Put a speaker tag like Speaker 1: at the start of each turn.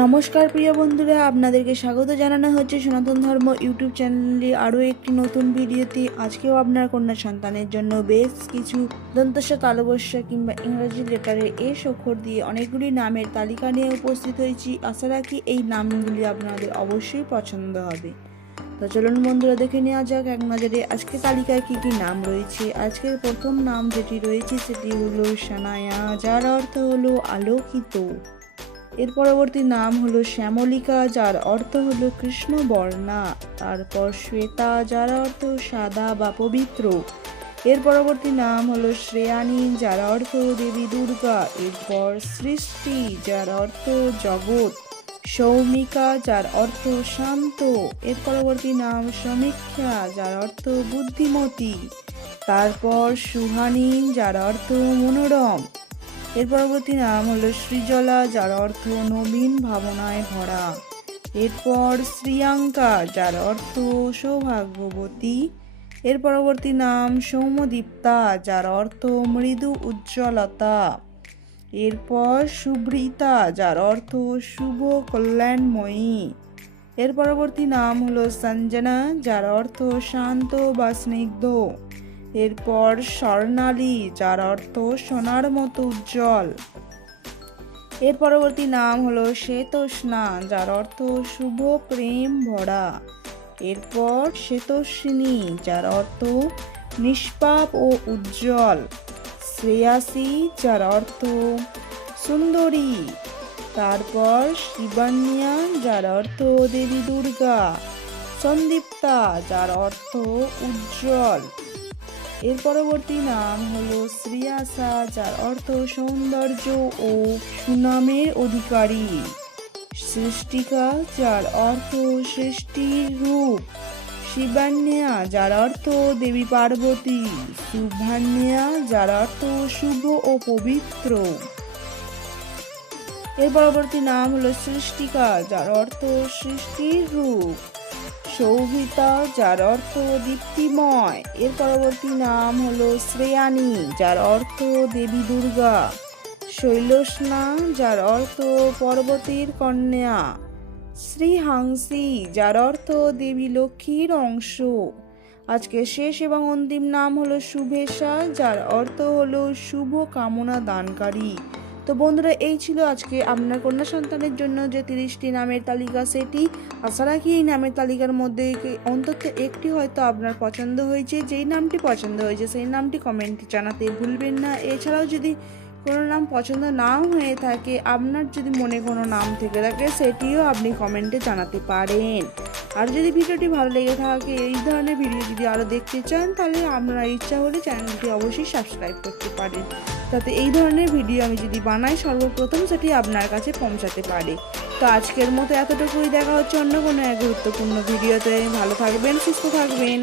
Speaker 1: নমস্কার, প্রিয় বন্ধুরা, আপনাদেরকে স্বাগত জানানো হচ্ছে সনাতন ধর্ম ইউটিউব চ্যানেলে আরও একটি নতুন ভিডিওতে। আজকেও আপনার কন্যা সন্তানের জন্য বেশ কিছু দন্তস্ব তালবস্য কিংবা ইংরাজি লেটারে এ অক্ষর দিয়ে অনেকগুলি নামের তালিকা নিয়ে উপস্থিত হয়েছি। আশা রাখি এই নামগুলি আপনাদের অবশ্যই পছন্দ হবে। তো চলুন বন্ধুরা, দেখে নেওয়া যাক এক নজরে আজকে তালিকায় কি কি নাম রয়েছে। আজকের প্রথম নাম যেটি রয়েছে সেটি হলো সানায়া, যার অর্থ হলো আলোকিত। এর পরবর্তী নাম হলো শ্যামলিকা, যার অর্থ হলো কৃষ্ণবর্ণা তারপর শ্বেতা, যার অর্থ সাদা বা পবিত্র। এর পরবর্তী নাম হলো শ্রেয়ানী, যার অর্থ দেবী দুর্গা। এরপর সৃষ্টি, যার অর্থ জগৎ। সৌমিকা, যার অর্থ শান্ত। এর পরবর্তী নাম সমীক্ষা যার অর্থ বুদ্ধিমতী। তারপর সুহানী, যার অর্থ মনোরম। এর পরবর্তী নাম হলো সৃজলা যার অর্থ নবীন ভাবনায় ভরা। এরপর শ্রিয়াঙ্কা, যার অর্থ সৌভাগ্যবতী। এর পরবর্তী নাম সৌম্যদীপ্তা, যার অর্থ মৃদু উজ্জ্বলতা। এরপর সুভৃতা যার অর্থ শুভ কল্যাণময়ী। এর পরবর্তী নাম হলো সঞ্জনা, যার অর্থ শান্ত বা স্নিগ্ধ। এরপর স্বর্ণালী, যার অর্থ সোনার মতো উজ্জ্বল। এর পরবর্তী নাম হলো শ্বেতস্না, যার অর্থ শুভ প্রেম ভরা। এরপর শ্বেতস্বিনী, যার অর্থ নিষ্পাপ ও উজ্জ্বল। শ্রেয়াসী, যার অর্থ সুন্দরী। তারপর শিবান্যা, যার অর্থ দেবী দুর্গা। সন্দীপ্তা, যার অর্থ উজ্জ্বল। এর পরবর্তী নাম হলো শ্রিয়াসা, যার অর্থ সৌন্দর্য ও সুনামের অধিকারী। সৃষ্টিকা, যার অর্থ সৃষ্টির রূপ। শিবান্যা, যার অর্থ দেবী পার্বতী। শুভান্যা যার অর্থ শুভ ও পবিত্র। এর পরবর্তী নাম হলো সৃষ্টিকা, যার অর্থ সৃষ্টির রূপ। সৌভিতা যার অর্থ দীপ্তিময়। এর পরবর্তী নাম হলো শ্রেয়ানী যার অর্থ দেবী দুর্গা। শৈলস্না যার অর্থ পর্বতের কন্যা। শ্রীহাংসী, যার অর্থ দেবী লক্ষ্মীর অংশ। আজকে শেষ এবং অন্তিম নাম হলো শুভেশা, যার অর্থ হলো শুভ কামনা দানকারী। তো বন্ধুরা, এই ছিল আজকে আপনার কন্যা সন্তানের জন্য যে তিরিশটি নামের তালিকা, সেটি আশা রাখি এই নামের তালিকার মধ্যে অন্তত একটি হয়তো আপনার পছন্দ হয়েছে, যেই নামটি পছন্দ হয়েছে সেই নামটি কমেন্টে জানাতে ভুলবেন না। এছাড়াও যদি কোনো নাম পছন্দ নাও হয়ে থাকে, আপনার যদি মনে কোনো নাম থেকে থাকে, সেটিও আপনি কমেন্টে জানাতে পারেন। আর যদি ভিডিওটি ভালো লেগে থাকে, এই ধরনের ভিডিও যদি আরও দেখতে চান, তাহলে আমরা ইচ্ছা হলে চ্যানেলটি অবশ্যই সাবস্ক্রাইব করতে পারেন। যাতে এই ধরনের ভিডিও আমি যদি বানাই, সর্বপ্রথম সেটি আপনার কাছে পৌঁছাতে পারে। তো আজকের মতো এতটুকুই। দেখা হচ্ছে অন্য কোনো এক গুরুত্বপূর্ণ ভিডিওতে। ভালো থাকবেন, সুস্থ থাকবেন।